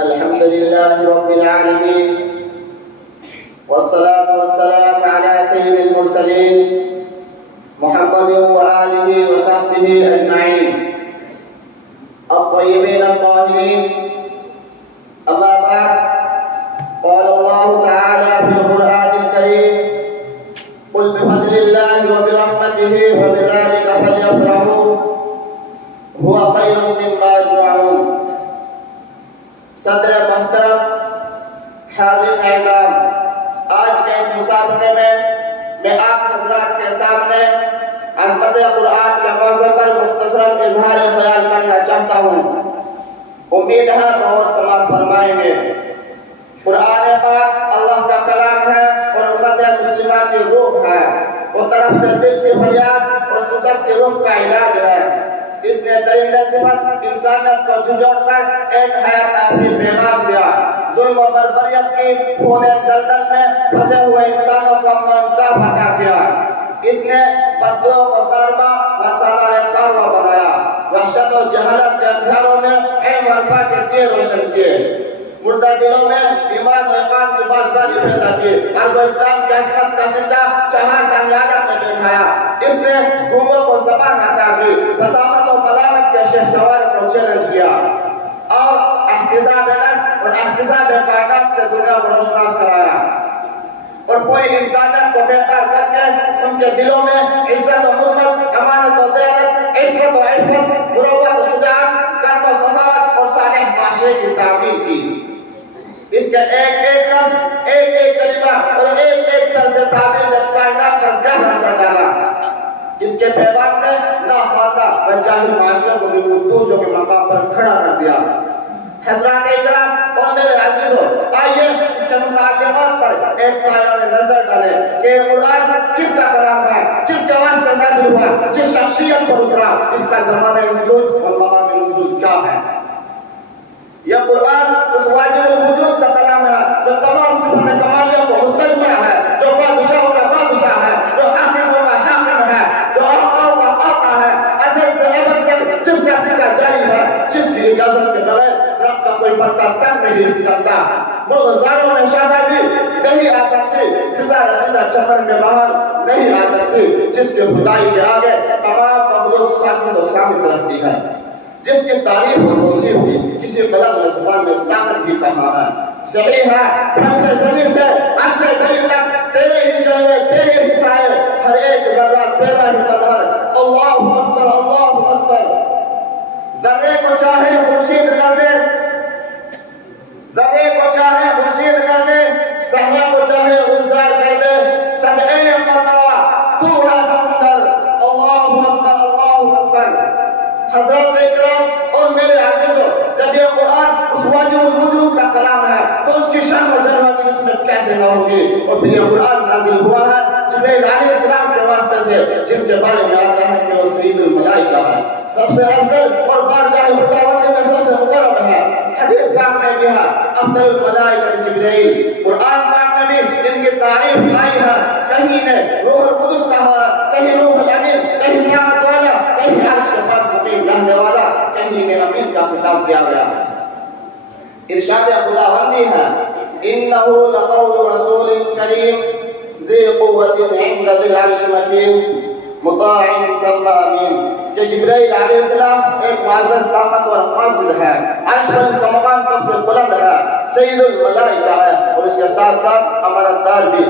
الحمد لله رب العالمين، والصلاة والسلام على سيد المرسلين محمد وآله وصحبه أجمعين الطيبين الطاهرين. أما بعد، قال الله تعالى في القرآن الكريم: قل بفضل الله وبرحمته وبذلك فليفرحوا هو خير مما يجمعون. صدر محترم، حاضرین اعزام، آج کے اس مسابقے میں آپ حضرات کے سامنے عظمت قرآن کے موضوع پر مختصراً اظہار خیال کرنا چاہتا ہوں. امید ہے غور سماعت فرمائیں گے. قرآن پاک اللہ کا کلام ہے اور امت مسلمہ کی روح ہے. وہ تڑپتے دل کی فریاد اور سسکتی روح کا علاج ہے. اس نے درندہ صفت انسانیت کو جھنجھوڑ کر ایک حیات آفری پیغام دیا. ظلم و بربریت کی خونین دلدل میں پھنسے ہوئے انسانوں کو امن و انصاف عطا کیا. اس نے بدبو کو ساربہ و سالار کاروا بنایا. وحشت و جہالت کے اندھیروں میں علم و عرفات کے دیے روشن کیے. مردہ دلوں میں ایمان و ایمان کی بات باری پیدا کی. عرب و اسلام کی عصمت کا سجا چہار دنیالہ میں بٹھایا. اس نے گھوموں کو زبان عطا کی. فضاحت و بلاغت کے شہسوار کو چیلنج کیا اور احتساب نفس اور احتساب قاعدات سے دنیا کو روشناس کرایا اور پوری انسانیت کو بیدار کر کے ان کے دلوں میں عزت و حرمت، امانت و دیانت، عزت و عفت، مروت و شجاعت، کرم و سخاوت اور صالح معاشرے کی تعمیر کی. اس کے ایک ایک لفظ، ایک ایک کلمہ اور ایک ایک طرز تعبیر نے کائنات پر گہرا اثر ڈالا. اس کے پیغام نے ناخواندہ و جاہل معاشرے کو بھی قدوسوں کے مقام پر کھڑا کر دیا. حضرات اکرام اور میرے عزیزوں، آئیے اس کے متعلقات پر ایک پائیدار نظر ڈالیں کہ قرآن کس کا کلام ہے، جس کے واسطے نازل ہوا، جس شخصیت پر اترا، اس کا زمانہ نزول اور مقام نزول کیا ہے. یہ قرآن اس واجب الوجود کا کلام ہے جو تمام صفات کمالیہ کو مستجمع ہے، جو بادشاہوں کا بادشاہ ہے، جو حاکموں کا حاکم ہے، جو آقاؤں کا آقا ہے، ازل سے ابد تک جس کا سکہ جاری ہے، جس کی اجازت کے بغیر درخت کا کوئی پتا تک نہیں سکتا. مرغزاروں میں شادابی نہیں آ سکتی، خزاں رسیدہ چمن میں بہار نہیں آ سکتی. جس کے خدائی کے آگے تمام مخلوق ساکت و سامت رہتی ہے. جس کی تعریف و توصیف کی کسی قلم و زبان میں طاقت ہی کہاں ہے. صحیح ہے، فرش زمین سے عرش زمین تک تیرے ہی جلوے، تیرے ہی سائے، ہر ایک ذرہ تیرا ہی مظہر. اللہ اکبر، اللہ اکبر. ذرے کو چاہے خورشید کر دے، ذرے کو چاہے خورشید کر دے، صحرا کو چاہے گلزار کر دے، سب ایک اللہ تو ہے سمندر. اللہ اکبر، اللہ اکبر. حضرات اکرام اور میرے عزیزوں، جب یہ قرآن اس واجب الوجود کا کلام ہے تو اس کی شان و جلوہ کی اس میں کیسے نہ ہوگی. اور پھر یہ قرآن نازل ہوا ہے جبریل علیہ السلام کے واسطے سے، جن کے بارے میں آتا ہے کہ وہ سید الملائکہ ہے، سب سے افضل اور بارگاہ خداوندی میں سب سے مقرب ہے. حدیث پاک میں بھی ہے افضل الملائکہ جبریل. قرآن پاک میں بھی ان کی تعریف آئی ہے. کہیں نے روح القدس کہا ہے، کہیں روح الامین، کہیں نعمت والا، کہیں عرش کے پاس مقیم رہنے والا، کہیں میں امین کا خطاب دیا گیا. ارشاد خداوندی ہے: انہ لقول رسول کریم ذی قوت عند ذی العرش مکین مطاع ثم امین. کہ جبرائیل علیہ السلام ایک معزز طاقتور قاصد ہے، عرش پر کا مقام سب سے بلند ہے، سید الملائکہ ہے اور اس کے ساتھ ساتھ امانتدار بھی،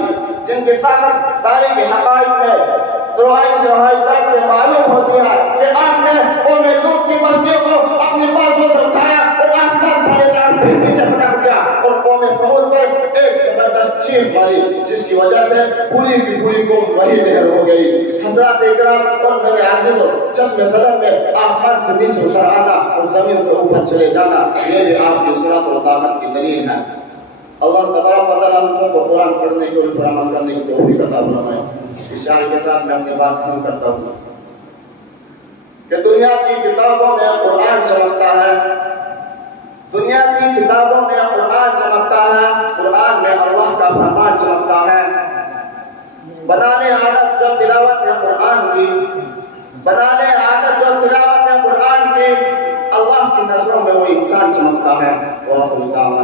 جن کی طاقت تاریخ حقائق میں دروائش و حقائقات سے معلوم ہوتی ہے کہ آپ نے قوم لوط کی بستیوں کو اپنی بازوں سے اٹھایا اور آسمان پر لے جا کر نیچے پٹک دیا اور قوم ثمود پر ایک زبردست چیخ ماری، جس کی وجہ سے پوری کی پوری قوم وہی ڈھیر ہو گئی. حضرات اکرام اور میرے عزیزوں، چشم صدر میں آسمان سے نیچے اتر آنا اور زمین سے اوپر چلے جانا، یہ بھی آپ کی سرعت و طاقت کی دلیل ہے. اللہ تبارک و تعالیٰ ہم سب کو قرآن پڑھنے کی اور اس پر عمل کرنے کی توفیق عطا فرمائے. اس شاعری کے ساتھ میں اپنی بات ختم کرتا ہوں کہ دنیا کی کتابوں میں قرآن چمکتا ہے، دنیا کی کتابوں میں قرآن چمکتا ہے، قرآن میں اللہ کا فرمان چمکتا ہے. بنانے عادت جو تلاوت ہے قرآن کی، بنانے عادت جو تلاوت ہے قرآن کی، اللہ کی نظروں میں وہ انسان چمکتا ہے. تعالی